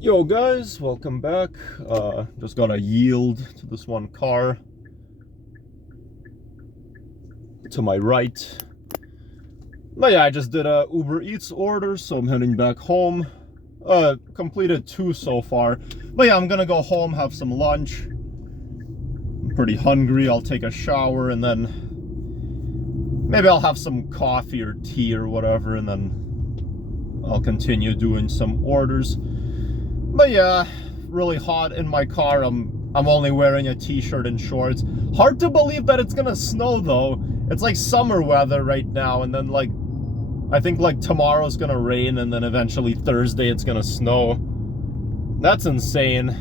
Yo guys, welcome back. Just gotta yield to this one car to my right. But yeah, I just did a Uber Eats order, so I'm heading back home. Completed 2 so far. But yeah, I'm gonna go home, have some lunch. I'm pretty hungry. I'll take a shower and then maybe I'll have some coffee or tea or whatever, and then I'll continue doing some orders. But yeah, really hot in my car. I'm only wearing a t-shirt and shorts. Hard to believe that it's gonna snow though. It's like summer weather right now, and then like I think like tomorrow's gonna rain, and then eventually Thursday it's gonna snow. That's insane.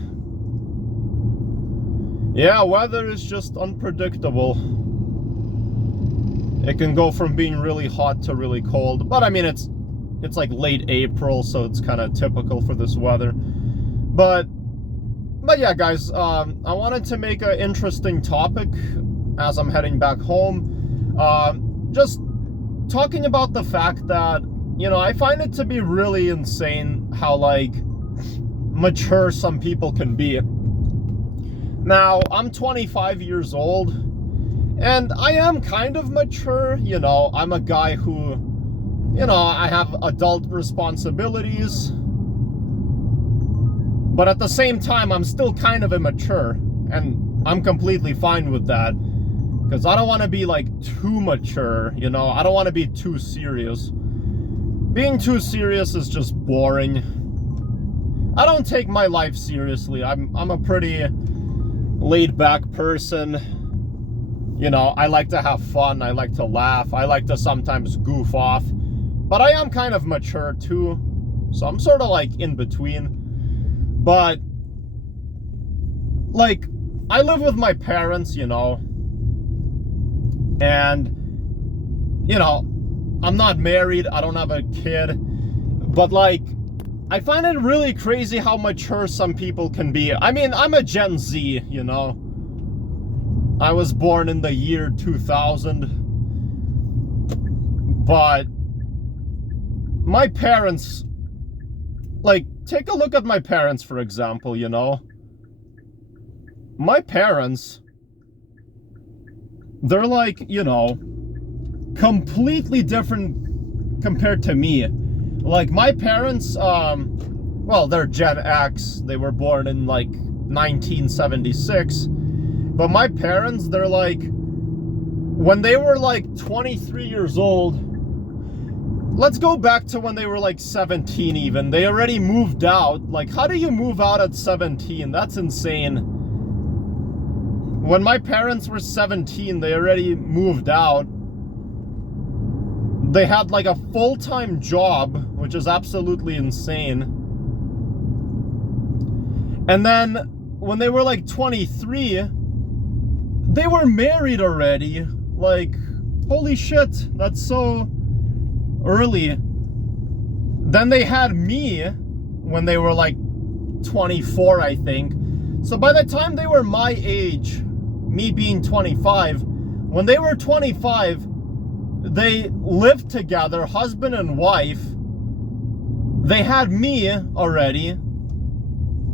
Yeah, weather is just unpredictable. It can go from being really hot to really cold, but I mean it's like late April, so it's kind of typical for this weather. But yeah, guys, I wanted to make an interesting topic as I'm heading back home. Just talking about the fact that, you know, I find it to be really insane how, like, mature some people can be. Now, I'm 25 years old, and I am kind of mature. You know, I'm a guy who, you know, I have adult responsibilities. But at the same time, I'm still kind of immature, and I'm completely fine with that, because I don't want to be like too mature, you know. I don't want to be too serious. Being too serious is just boring. I don't take my life seriously. I'm a pretty laid-back person. You know, I like to have fun. I like to laugh. I like to sometimes goof off. But I am kind of mature too, so I'm sort of like in between. But, like, I live with my parents, you know, and, you know, I'm not married, I don't have a kid, but, like, I find it really crazy how mature some people can be. I mean, I'm a Gen Z, you know. I was born in the year 2000, but my parents, like, take a look at my parents, for example, you know. My parents, they're like, you know, completely different compared to me. Like, my parents, well, they're Gen X. They were born in, like, 1976. But my parents, they're like, when they were, like, 23 years old, let's go back to when they were like 17 even. They already moved out. Like, how do you move out at 17? That's insane. When my parents were 17, they already moved out. They had like a full-time job, which is absolutely insane. And then when they were like 23, they were married already. Like, holy shit, that's so early. Then they had me when they were like 24, I think. So by the time they were my age, me being 25, when they were 25, they lived together, husband and wife. They had me already.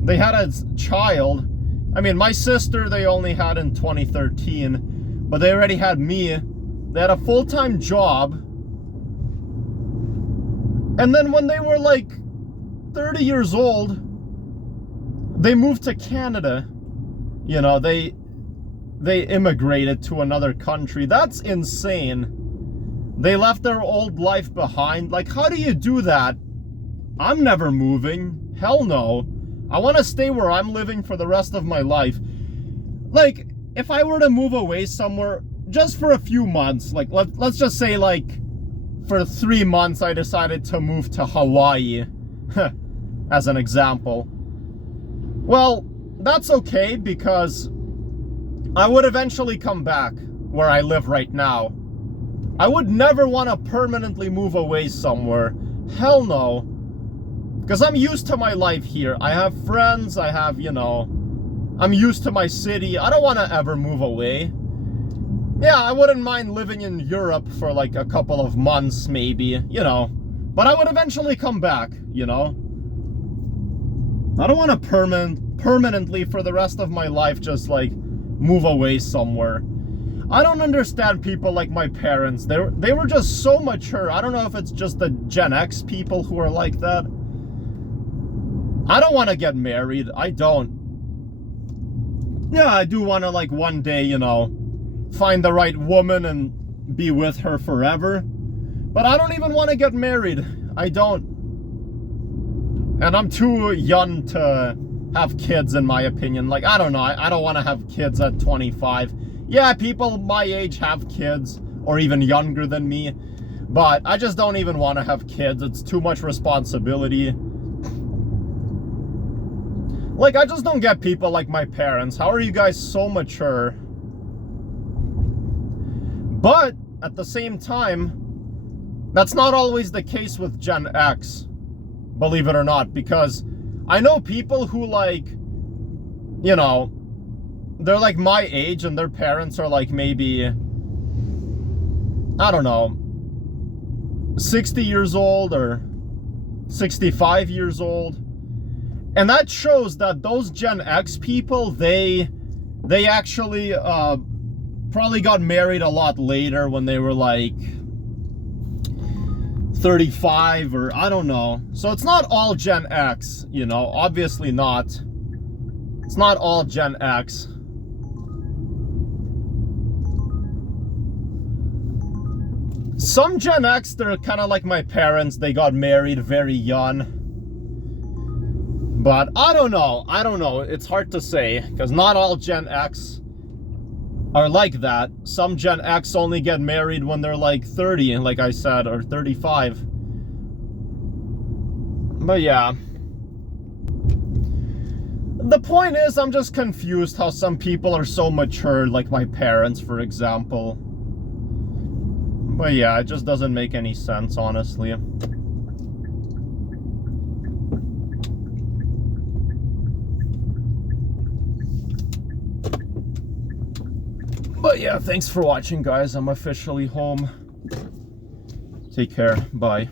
They had a child. I mean, my sister they only had in 2013, but they already had me. They had a full-time job. And then when they were like 30 years old, they moved to Canada. You know, they immigrated to another country. That's insane. They left their old life behind. Like, how do you do that? I'm never moving. Hell no. I want to stay where I'm living for the rest of my life. Like, if I were to move away somewhere just for a few months, like let's just say like for 3 months, I decided to move to Hawaii, as an example. Well, that's okay, because I would eventually come back where I live right now. I would never want to permanently move away somewhere. Hell no. Because I'm used to my life here. I have friends, I have, you know, I'm used to my city. I don't want to ever move away. Yeah, I wouldn't mind living in Europe for like a couple of months, maybe, you know. But I would eventually come back, you know. I don't want to permanently for the rest of my life just like move away somewhere. I don't understand people like my parents. They were just so mature. I don't know if it's just the Gen X people who are like that. I don't want to get married. I don't. Yeah, I do want to like one day, you know, find the right woman and be with her forever. But I don't even want to get married. I don't. And I'm too young to have kids, in my opinion. Like, I don't know. I don't want to have kids at 25. Yeah, people my age have kids, or even younger than me. But I just don't even want to have kids. It's too much responsibility. Like, I just don't get people like my parents. How are you guys so mature? But, at the same time, that's not always the case with Gen X. Believe it or not, because I know people who like, you know, they're like my age and their parents are like maybe, I don't know, 60 years old or 65 years old. And that shows that those Gen X people, they actually probably got married a lot later when they were like 35 or I don't know. So it's not all Gen X, you know, obviously not. It's not all Gen X. Some Gen X, they're kind of like my parents. They got married very young. But I don't know. It's hard to say because not all Gen X are like that. Some Gen X only get married when they're like 30, like I said, or 35. But yeah. The point is, I'm just confused how some people are so mature, like my parents, for example. But yeah, it just doesn't make any sense, honestly. But yeah, thanks for watching, guys. I'm officially home. Take care. Bye.